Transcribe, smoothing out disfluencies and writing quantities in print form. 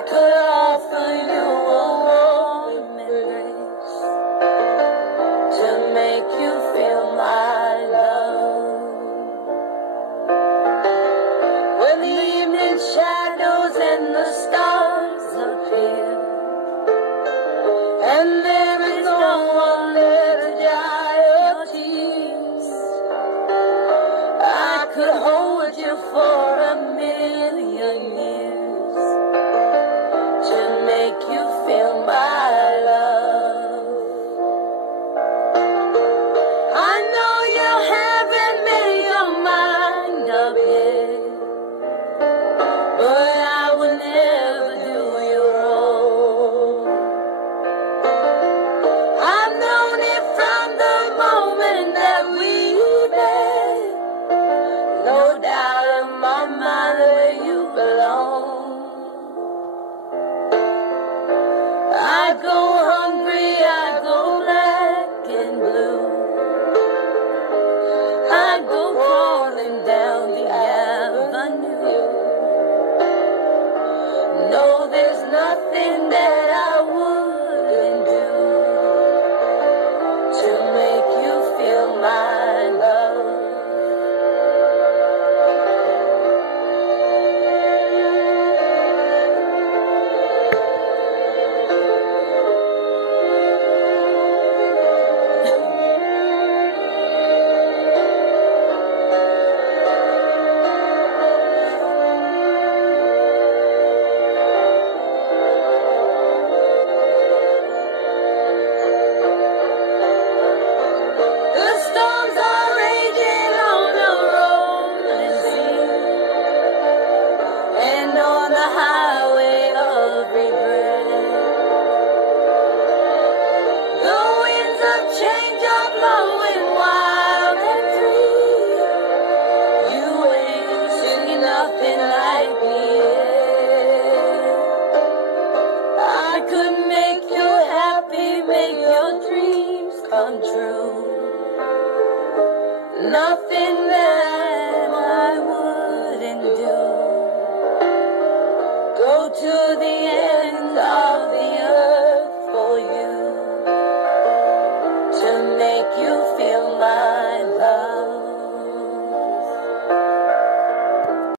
I could offer you a warm embrace to make you feel my love. When the evening shadows and the stars appear, and there is no one there to dry your tears, I could hold you for a million years to make you feel my love. I know you haven't made your mind up yet, but I will never do you wrong. I've known it from the moment that we met. No doubt in my mind where you belong. I go hungry, I go black and blue. I go crawling down the avenue. No, there's nothing that I wouldn't do to make you feel my love. The storms are raging on the rolling sea, and on the highway of regret. The winds of change are blowing wild and free. You ain't seen nothing like me yet. I could make you happy, make your dreams come true. Nothing that I wouldn't do. Go to the end of the earth for you to make you feel my